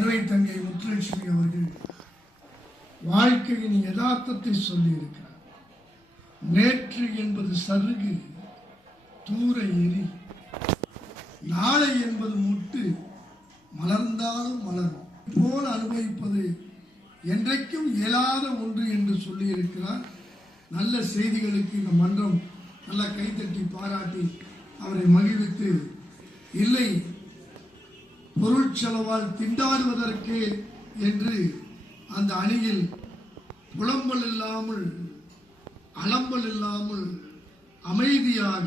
அருமை தங்கை முத்துலட்சுமி அவர்கள் வாழ்க்கையின் யதார்த்தத்தை சொல்லியிருக்கிறார். நேற்று என்பது சருகு தூர எரி. நாளை என்பது முட்டு மலர்ந்தாலும் மலரும். போல் அனுபவிப்பது என்றைக்கும் இயலாத ஒன்று என்று சொல்லியிருக்கிறார். நல்ல செய்திகளுக்கு இந்த மன்றம் நல்லா கைத்தட்டி பாராட்டி அவரை மகிழ்வித்து இல்லை பொருள் செலவால் திண்டாடுவதற்கு என்று அந்த அணியில் புலம்பல் இல்லாமல் அலம்பல் இல்லாமல் அமைதியாக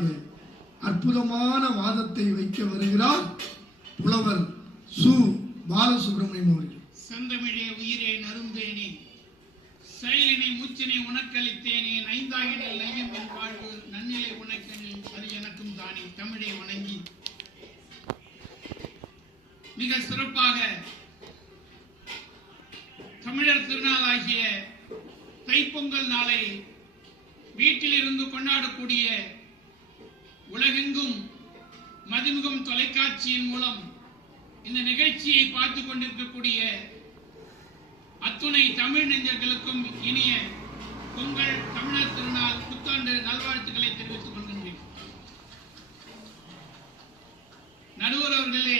அற்புதமான வாதத்தை வைக்க வருகிறார் புலவர் சு. பாலசுப்ரமணியம் அவர்கள். செந்தமிழே உயிரே நருந்தேனே செயலினை மூச்சினை உனக்களித்தேனே நைந்தாயினில் நையம் என் வாழ்வு நன்னிலை உனக்கெனில் அது எனக்கும் தானே தமிழை வணங்கி. மிக சிறப்பாக தமிழர் திருநாள் ஆகிய தைப்பொங்கல் நாளை வீட்டிலிருந்து கொண்டாடக்கூடிய உலகெங்கும் மதிமுகம் தொலைக்காட்சியின் மூலம் இந்த நிகழ்ச்சியை பார்த்து கொண்டிருக்கக்கூடிய அத்துணை தமிழ் நெஞ்சர்களுக்கும் இனிய பொங்கல் தமிழர் திருநாள் புத்தாண்டு நல்வாழ்த்துக்களை தெரிவித்துக் கொள்கின்றேன். நடுவர் அவர்களே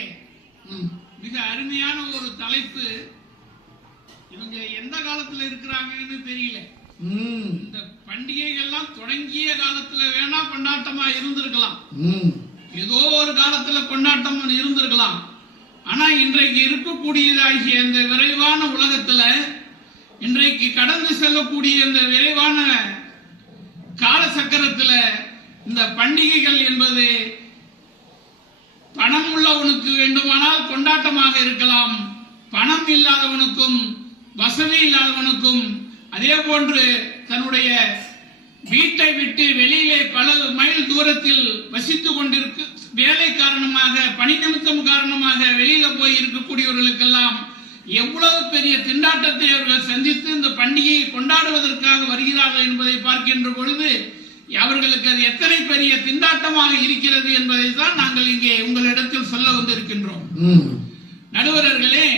மிக அருமையான ஒரு தலைப்பு. இவங்க எந்த காலத்துல இருக்கிறாங்கன்னு தெரியல. ம், இந்த பண்டிகைகள்லாம் தொடங்கிய காலத்துல வேணா கொண்டாட்டமா இருந்திருக்கலாம். ம், ஏதோ ஒரு காலத்துல கொண்டாட்டம் இருந்திருக்கலாம். ஆனா இன்றைக்கு இருக்கக்கூடியதாகிய இந்த விரைவான உலகத்துல இன்றைக்கு கடந்து செல்லக்கூடிய இந்த விரைவான கால சக்கரத்துல இந்த பண்டிகைகள் என்பது பணம் உள்ளவனுக்கு வேண்டுமானால் கொண்டாட்டமாக இருக்கலாம். பணம் இல்லாதவனுக்கும் வசதி இல்லாதவனுக்கும் அதே போன்று தன்னுடைய வீட்டை விட்டு வெளியிலே பல மைல் தூரத்தில் வசித்துக் கொண்டிருக்க வேலை காரணமாக பணி நிமித்தம் காரணமாக வெளியில போய் இருக்கக்கூடியவர்களுக்கெல்லாம் எவ்வளவு பெரிய திண்டாட்டத்தை அவர்கள் சந்தித்து இந்த பண்டிகையை கொண்டாடுவதற்காக வருகிறார்கள் என்பதை பார்க்கின்ற பொழுது அவர்களுக்கு அது எத்தனை பெரிய திண்டாட்டமாக இருக்கிறது என்பதை தான் நாங்கள் இங்கே உங்களிடத்தில் சொல்ல வந்திருக்கின்றோம். நடுவரர்களே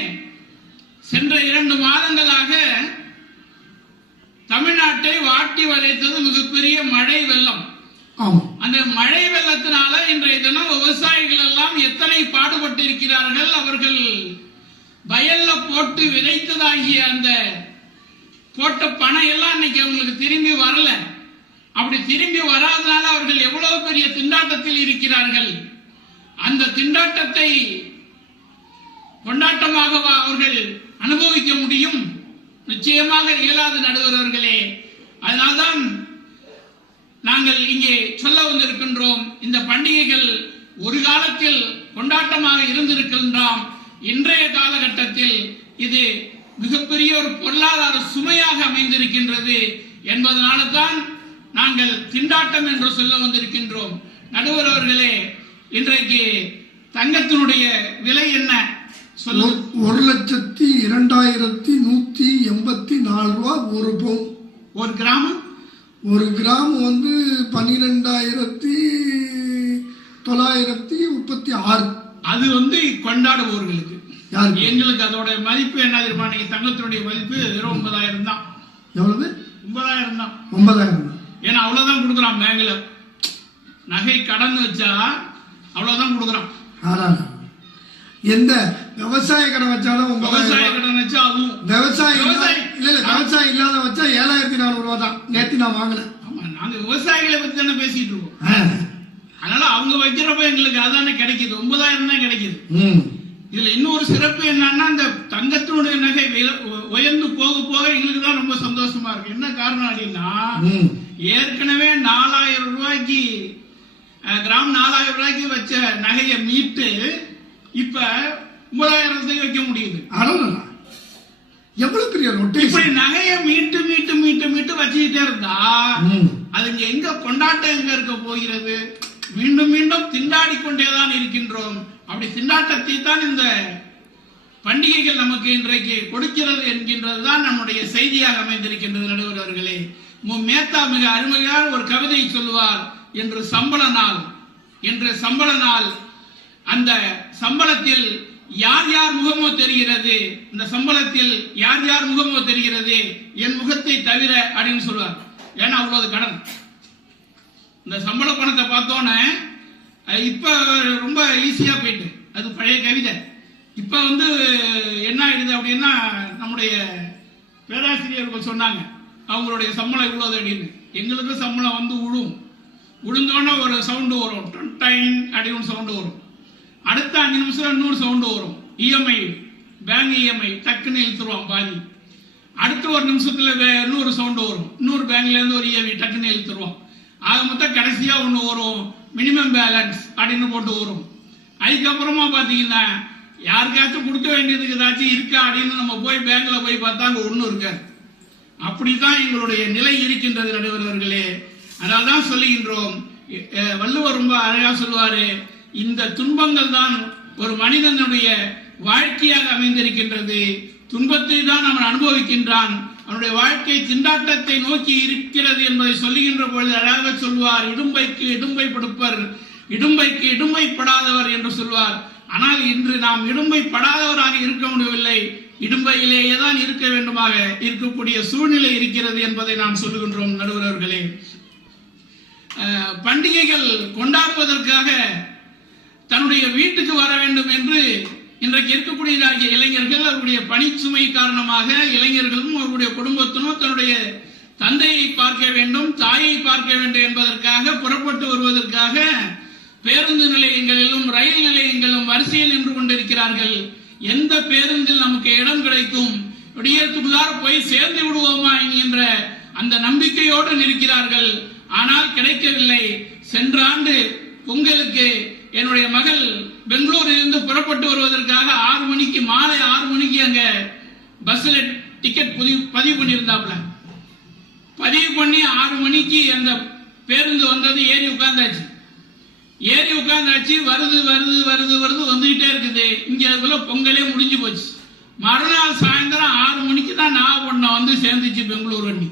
சென்ற இரண்டு மாதங்களாக தமிழ்நாட்டை வாட்டி வதைத்தது மிகப்பெரிய மழை வெள்ளம். அந்த மழை வெள்ளத்தினால இன்றைய தினம் விவசாயிகள் எல்லாம் எத்தனை பாடுபட்டு இருக்கிறார்கள் அவர்கள் வயல்ல போட்டு விதைத்ததாகிய அந்த போட்ட பணம் எல்லாம் இன்னைக்கு அவங்களுக்கு திரும்பி வரல. அப்படி திரும்பி வராதனால அவர்கள் எவ்வளவு பெரிய திண்டாட்டத்தில் இருக்கிறார்கள். அந்த திண்டாட்டத்தை கொண்டாட்டமாகவா அவர்கள் அனுபவிக்க முடியும்? நிச்சயமாக இயலாது நடுவர்களே. அதனால்தான் நாங்கள் இங்கே சொல்ல வந்திருக்கின்றோம் இந்த பண்டிகைகள் ஒரு காலத்தில் கொண்டாட்டமாக இருந்திருக்கின்றோம். இன்றைய காலகட்டத்தில் இது மிகப்பெரிய ஒரு பொருளாதார சுமையாக அமைந்திருக்கின்றது என்பதனால தான் நாங்கள் திண்டாட்டம் என்று சொல்ல வந்திருக்கின்றோம். நடுவர் அவர்களே இன்றைக்கு தங்கத்தினுடைய விலை என்ன? சொல்லுங்க. ஒரு- லட்சத்தி இரண்டாயிரத்தி நூத்தி எண்பத்தி நாலு ரூபா ஒரு பவுன். ஒரு கிராமம் ஒரு கிராம் வந்து பன்னிரெண்டாயிரத்தி தொள்ளாயிரத்தி முப்பத்தி ஆறு. அது வந்து கொண்டாடுபவர்களுக்கு. எங்களுக்கு அதோட மதிப்பு என்ன தெரியுமா? நீங்க தங்கத்தினுடைய மதிப்பு வெறும் ஒன்பதாயிரம் தான். எவ்வளவு? ஒன்பதாயிரம் தான். ஒன்பதாயிரம் தான். ஏன்னா அவ்வளவுதான் கொடுக்குறான் பேங்க்ல. நகை கடன் வச்சா அவ்வளவுதான் கொடுக்குறான். எந்த விவசாய கடை வச்சாலும் ஒன்பதாயிரம் விவசாய. கடன் வச்சா அதுவும். விவசாயி- இல்ல இல்ல விவசாயம் இல்லாத வச்சா ஏழாயிரத்தி நானூறு ரூபா தான். நேத்து நான் வாங்கினேன். ஆமா நாங்க விவசாயிகளை பத்தி தானே பேசிட்டு இருக்கோம். அதனால அவங்க வைக்கிறப்ப எங்களுக்கு அதானே கிடைக்குது. ஒன்பதாயிரம் தான் கிடைக்குது. இதுல இன்னொரு சிறப்பு என்னன்னா இந்த தங்கத்தினுடைய நகை உயர்ந்து போக போக எங்களுக்கு தான் ரொம்ப சந்தோஷமா இருக்கு. என்ன காரணம் அப்படின்னா. ஏற்கனவே நாலாயிரம் ரூபாய்க்கு கிராம் நாலாயிரம் ரூபாய்க்கு வச்ச நகையை மீட்டு இப்ப ஒன்பதாயிரத்துக்கு வைக்க முடியுது. அடடடா. எவ்வளவு பெரிய ரொட்டேஷன் இப்படி நகையை மீட்டு மீட்டு மீட்டு மீட்டு வச்சுக்கிட்டே இருந்தா. அது இங்க எங்க கொண்டாட்டம் எங்க இருக்க போகிறது? மீண்டும் மீண்டும் திண்டாடி கொண்டேதான் இருக்கின்றோம். அப்படி திண்டாட்டத்தை தான் இந்த பண்டிகைகள் நமக்கு இன்றைக்கு கொடுக்கிறது என்கின்றது தான் நம்முடைய செய்தியாக அமைந்திருக்கின்றது நடுவர் அவர்களே. மேத்தா மிக அருமையான ஒரு கவிதை சொல்லுவார் என்று சம்பள நாள். என்று சம்பள நாள். அந்த சம்பளத்தில் யார் யார் முகமோ தெரிகிறது? இந்த சம்பளத்தில் யார் யார் முகமோ தெரிகிறது? என் முகத்தை தவிர அப்படின்னு சொல்லுவார். ஏன்னா அவ்வளவு கடன். இந்த சம்பள பணத்தை பார்த்தோன்னே இப்ப ரொம்ப ஈஸியா போயிட்டு. அது பழைய கவிதை. இப்ப வந்து என்ன ஆயிடுது அப்படின்னா நம்முடைய பேராசிரியர்கள் சொன்னாங்க அவங்களுடைய சம்பளம் இவ்வளவு அப்படின்னு எங்களுக்கு சம்பளம் வந்து விழும் விழுந்தோன்னே ஒரு சவுண்டு வரும். டைன் அப்படின்னு சவுண்டு வரும். அடுத்த அஞ்சு நிமிஷம் இன்னொரு சவுண்டு வரும். இஎம்ஐ பேங்க் இஎம்ஐ டக்குன்னு இழுத்துருவான் பாதி. அடுத்த ஒரு நிமிஷத்துல இன்னொரு சவுண்டு வரும். இன்னொரு பேங்க்ல இருந்து ஒரு இஎம்ஐ டக்குன்னு இழுத்துருவான். ஆக மொத்தம் கடைசியா ஒண்ணு வரும். மினிமம் பேலன்ஸ் அப்படின்னு போட்டு வரும். அதுக்கப்புறமா பாத்தீங்கன்னா யாருக்காச்சும் கொடுக்க வேண்டியதுக்கு ஏதாச்சும் இருக்கா அப்படின்னு நம்ம போய் பேங்க்ல போய் பார்த்தா அங்க ஒண்ணும் இருக்காது. அப்படித்தான் எங்களுடைய நிலை இருக்கின்றது நடுவர்களே. அதனால்தான் சொல்லுகின்றோம் வள்ளுவர் ரொம்ப அழகா சொல்லுவாரு இந்த துன்பங்கள் தான் ஒரு மனிதனுடைய வாழ்க்கையாக அமைந்திருக்கின்றது. துன்பத்தை தான் அவன் அனுபவிக்கின்றான். அவனுடைய வாழ்க்கை திண்டாட்டத்தை நோக்கி இருக்கிறது என்பதை சொல்லுகின்ற பொழுது அழகாக சொல்வார் இடும்பைக்கு இடும்பை படுப்பர் இடும்பைக்கு இடும்பைப்படாதவர் என்று சொல்வார் ஆனால் இன்று நாம் இடும்பைப்படாதவராக இருக்க முடியவில்லை. இடும்பையிலேயே தான் இருக்க வேண்டுமாக இருக்கக்கூடிய சூழ்நிலை இருக்கிறது என்பதை நாம் சொல்லுகின்றோம் நடுவர்களே பண்டிகைகள் கொண்டாடுவதற்காக தன்னுடைய வீட்டுக்கு வர வேண்டும் என்று இன்றைக்கு இருக்கக்கூடியதாகிய இளைஞர்கள் அவருடைய பணிச்சுமை காரணமாக இளைஞர்களும் அவருடைய குடும்பத்தினும் தன்னுடைய தந்தையை பார்க்க வேண்டும் தாயை பார்க்க வேண்டும் என்பதற்காக புறப்பட்டு வருவதற்காக பேருந்து நிலையங்களிலும் ரயில் நிலையங்களிலும் வரிசையில் நின்று கொண்டிருக்கிறார்கள். எந்த பேருந்தில் நமக்கு இடம் கிடைக்கும்? விடியத்துக்குள்ளார போய் சேர்ந்து விடுவோமா என்கின்ற அந்த நம்பிக்கையோடு நிற்கிறார்கள். ஆனால் கிடைக்கவில்லை. சென்ற ஆண்டு பொங்கலுக்கு என்னுடைய மகள் பெங்களூரில் இருந்து புறப்பட்டு வருவதற்காக ஆறு மணிக்கு மாலை ஆறு மணிக்கு அங்க பஸ்ல டிக்கெட் பதிவு பதிவு பண்ணியிருந்தாப்ல பதிவு பண்ணி ஆறு மணிக்கு அந்த பேருந்து வந்தது ஏறி உட்கார்ந்தாச்சு. ஏறி உட்கார்ந்தாச்சு வருது வருது வருது வருது வந்துகிட்டே இருக்குது. இங்க அதுக்குள்ள பொங்கலே முடிஞ்சு போச்சு. மறுநாள் சாயந்தரம் ஆறு மணிக்கு தான் நாகப்பட்டினம் வந்து சேர்ந்துச்சு பெங்களூர் வண்டி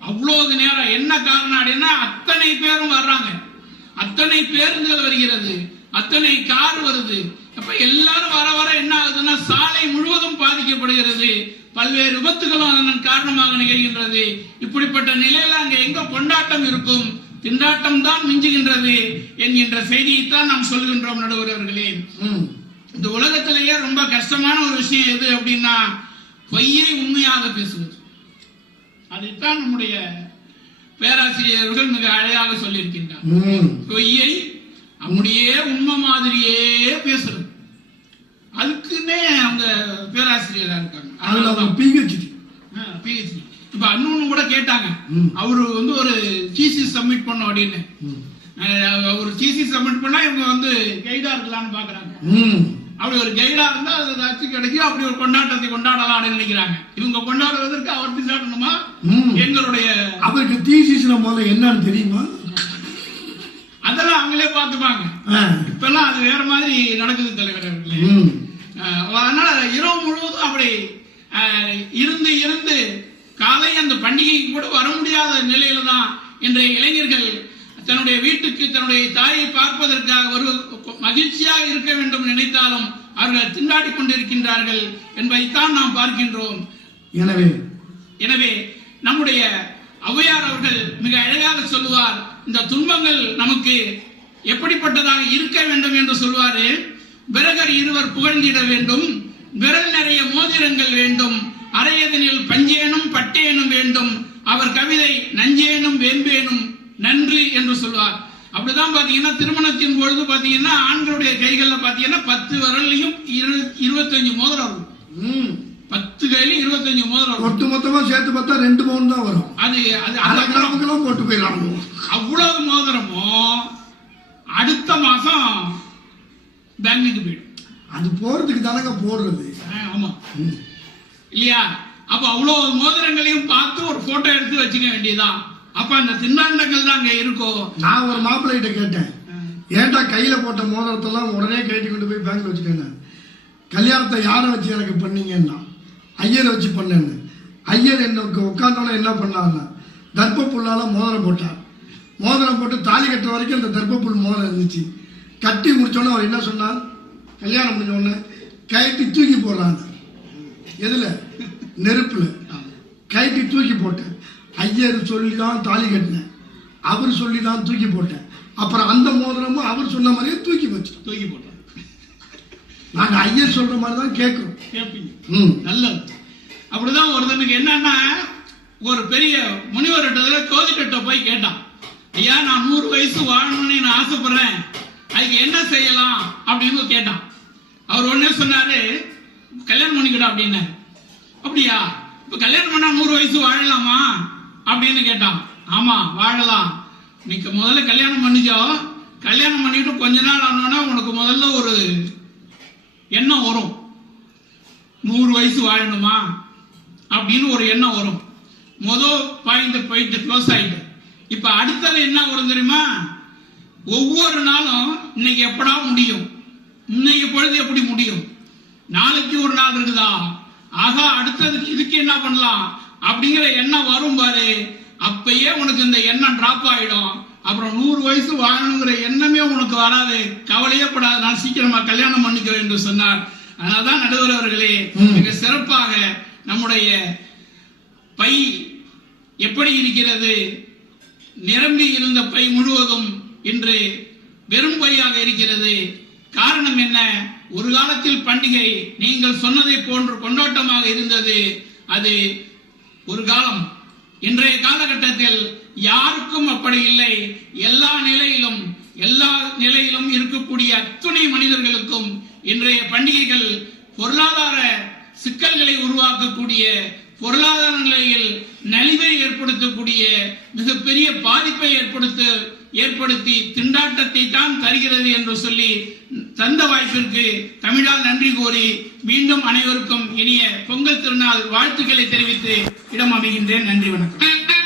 அவ்வளவு நேரம். என்ன காரணம் அப்படின்னா அத்தனை பேரும் வர்றாங்க. அத்தனை பேருந்துகள் வருகிறது. அத்தனை கார் வருது. அப்ப எல்லாரும் வர வர என்ன ஆகுதுன்னா சாலை முழுவதும் பாதிக்கப்படுகிறது. பல்வேறு விபத்துகளும் அதன் காரணமாக நிகழ்கின்றது. இப்படிப்பட்ட நிலையில அங்க எங்க கொண்டாட்டம் இருக்கும்? திண்டாட்டம் தான் மிஞ்சுகின்றது என்கின்ற செய்தியைத்தான் நாம் சொல்கின்றோம் நடுவர்களே ம். இந்த உலகத்திலேயே ரொம்ப கஷ்டமான ஒரு விஷயம் எது அப்படின்னா பொய்யை உண்மையாக பேசுவது. அதைத்தான் நம்முடைய பேராசிரியர்கள் மிக அழகாக சொல்லியிருக்கின்றார். பொய்யை அப்படியே உண்மை மாதிரியே பேசுறது. அதுக்குன்னே அவங்க பேராசிரியரா இருக்காங்க. அதுல பிஹெச்டி பிஹெச்டி இப்ப இன்னொன்னு கூட கேட்டாங்க. அவரு வந்து ஒரு சிசி சப்மிட் பண்ணோம் அப்படின்னு. ஒரு சிசி சப்மிட் பண்ணா இவங்க வந்து கைடா இருக்கலாம்னு பாக்குறாங்க. அப்படி ஒரு கைடா இருந்தா அது ஏதாச்சும் கிடைக்கும். அப்படி ஒரு கொண்டாட்டத்தை கொண்டாடலாம்னு நினைக்கிறாங்க. இவங்க கொண்டாடுவதற்கு அவர் திண்டாடணுமா எங்களுடைய அவருக்கு தீசிஸ்ல முதல்ல என்னன்னு தெரியுமா? அதெல்லாம் அவங்களே பார்த்துப்பாங்க. இப்பெல்லாம் அது வேற மாதிரி நடக்குது தலைவர் அவர்களே. அதனால இரவு முழுவதும் அப்படி இருந்து இருந்து காலை அந்த பண்டிகைக்கு கூட வர முடியாத நிலையில தான் இன்றைய இளைஞர்கள் தன்னுடைய வீட்டுக்கு தன்னுடைய தாயை பார்ப்பதற்காக ஒரு மகிழ்ச்சியாக இருக்க வேண்டும் நினைத்தாலும் அவர்கள் திண்டாடி கொண்டிருக்கின்றார்கள் என்பதைத்தான் நாம் பார்க்கின்றோம். எனவே எனவே நம்முடைய ஔவையார் அவர்கள் மிக அழகாக சொல்லுவார் இந்த துன்பங்கள் நமக்கு எப்படிப்பட்டதாக இருக்க வேண்டும் என்று சொல்வாரு. விறகர் இருவர் புகழ்ந்திட வேண்டும் விரல் நிறைய மோதிரங்கள் வேண்டும் அரையதனில் பஞ்சேனும் பட்டேனும் வேண்டும். அவர் கவிதை நஞ்சேனும் வேம்பேனும் நன்று என்று சொல்வார். அப்படிதான் பாத்தீங்கன்னா திருமணத்தின் பொழுது பாத்தீங்கன்னா ஆண்களுடைய கைகள்ல பாத்தீங்கன்னா பத்து விரல்லையும் இரு- இருபத்தஞ்சு மோதிரம் இருக்கும் ம். பத்து கையிலும் இருபத்தஞ்சு மோதிரம் ஒட்டு மொத்தமா சேர்த்து பார்த்தா ரெண்டு பவுன் தான் வரும். அது அது கிராமுக்கெல்லாம் போட்டு போயிடலாம்? அவ்வளவு மோதிரமும் அடுத்த மாசம் பேங்குக்கு போயிடும். அது போறதுக்கு தானங்க போடுறது. ஆமா. ம். இல்லையா? அப்ப அவ்வளவு மோதிரங்களையும் பார்த்து ஒரு போட்டோ எடுத்து வச்சுக்க வேண்டியதுதான் அப்ப அந்த திண்டாண்டங்கள் தான் அங்க இருக்கும் நான் ஒரு மாப்பிள்ளைகிட்ட கேட்டேன். ஏன்டா கையில போட்ட மோதிரத்தெல்லாம் உடனே கட்டி கொண்டு போய் பேங்க்ல வச்சுக்கேன் கல்யாணத்தை யாரை வச்சு எனக்கு பண்ணீங்கன்னா? ஐயரை வச்சு பண்ணேன்னு. ஐயர் எனக்கு உட்காந்தோன்னே என்ன பண்ணாருன்னா தர்ப்ப புல்லால மோதிரம் போட்டார். மோதிரம் போட்டு தாலி கட்டுற வரைக்கும் அந்த தர்ப்ப புல் மோதிரம் இருந்துச்சு. கட்டி முடிச்சோன்னே அவர் என்ன சொன்னார்? கல்யாணம் முடிஞ்ச உடனே கயட்டி தூக்கி போடுறாங்க. எதுல? நெருப்புல. கயட்டி தூக்கி போட்டேன். ஐயர் சொல்லி தான் தாலி கட்டினேன். அவர் சொல்லி தான் தூக்கி போட்டேன். அப்புறம் அந்த மோதிரமும் அவர் சொன்ன மாதிரியே தூக்கி வச்சிட்டோம் தூக்கி போட்டான். நாங்க ஐயர் சொல்ற மாதிரி தான் கேட்கிறோம். கேட்பீங்க. ம். நல்லது. அப்படிதான் ஒருத்தனுக்கு என்னன்னா ஒரு பெரிய முனிவர்கிட்ட ஜோதிடத்தை போய் கேட்டான். ஐயா நான் நூறு வயசு வாழணும்னு நான் ஆசைப்படுறேன். அதுக்கு என்ன செய்யலாம்? அப்படின்னு கேட்டான். அவர் உடனே சொன்னாரு கல்யாணம் பண்ணிக்கிட அப்படின்னாரு அப்படியா? இப்ப கல்யாணம் பண்ணா நூறு வயசு வாழலாமா? அப்படின்னு கேட்டான். ஆமா வாழலாம். நீங்க முதல்ல கல்யாணம் பண்ணிச்சோ கல்யாணம் பண்ணிட்டு கொஞ்ச நாள் ஆனோன்னா உனக்கு முதல்ல ஒரு எண்ணம் வரும். நூறு வயசு வாழணுமா? அப்படின்னு ஒரு எண்ணம் வரும். மொதல் பாயிண்ட் போயிட்டு க்ளோஸ் ஆயிட்டு. இப்ப அடுத்தது என்ன வரும் தெரியுமா? ஒவ்வொரு நாளும் இன்னைக்கு எப்படா முடியும்? இன்னைக்கு பொழுது எப்படி முடியும்? நாளைக்கு ஒரு நாள் இருக்குதா? ஆகா அடுத்ததுக்கு இதுக்கு என்ன பண்ணலாம்? அப்படிங்கிற எண்ணம் வரும் பாரு. அப்பயே உனக்கு இந்த எண்ணம் டிராப் ஆயிடும். அப்புறம் நூறு வயசு வாழணுங்கிற எண்ணமே உனக்கு வராது. கவலையே படாது நான் சீக்கிரமா கல்யாணம் பண்ணிக்கிறேன் என்று சொன்னார். அதனால்தான் நடுவர் அவர்களே. மிக சிறப்பாக நம்முடைய பை எப்படி இருக்கிறது? நிரம்பி இருந்த பை முழுவதும் இன்று வெறும் பையாக இருக்கிறது. காரணம் என்ன? ஒரு காலத்தில் பண்டிகை நீங்கள் சொன்னதை போன்று கொண்டாட்டமாக இருந்தது. அது ஒரு காலம். இன்றைய காலகட்டத்தில் யாருக்கும் அப்படி இல்லை. எல்லா நிலையிலும் எல்லா நிலையிலும் இருக்கக்கூடிய அத்துணை மனிதர்களுக்கும் இன்றைய பண்டிகைகள் பொருளாதார சிக்கல்களை உருவாக்கக்கூடிய பொருளாதார நிலையில் நலிவை ஏற்படுத்தக்கூடிய மிகப்பெரிய பாதிப்பை ஏற்படுத்த ஏற்படுத்தி திண்டாட்டத்தை தான் தருகிறது என்று சொல்லி தந்த வாய்ப்பிற்கு தமிழால் நன்றி கூறி மீண்டும் அனைவருக்கும் இனிய பொங்கல் திருநாள் வாழ்த்துக்களை தெரிவித்து இடம் அமைகின்றேன். நன்றி வணக்கம்.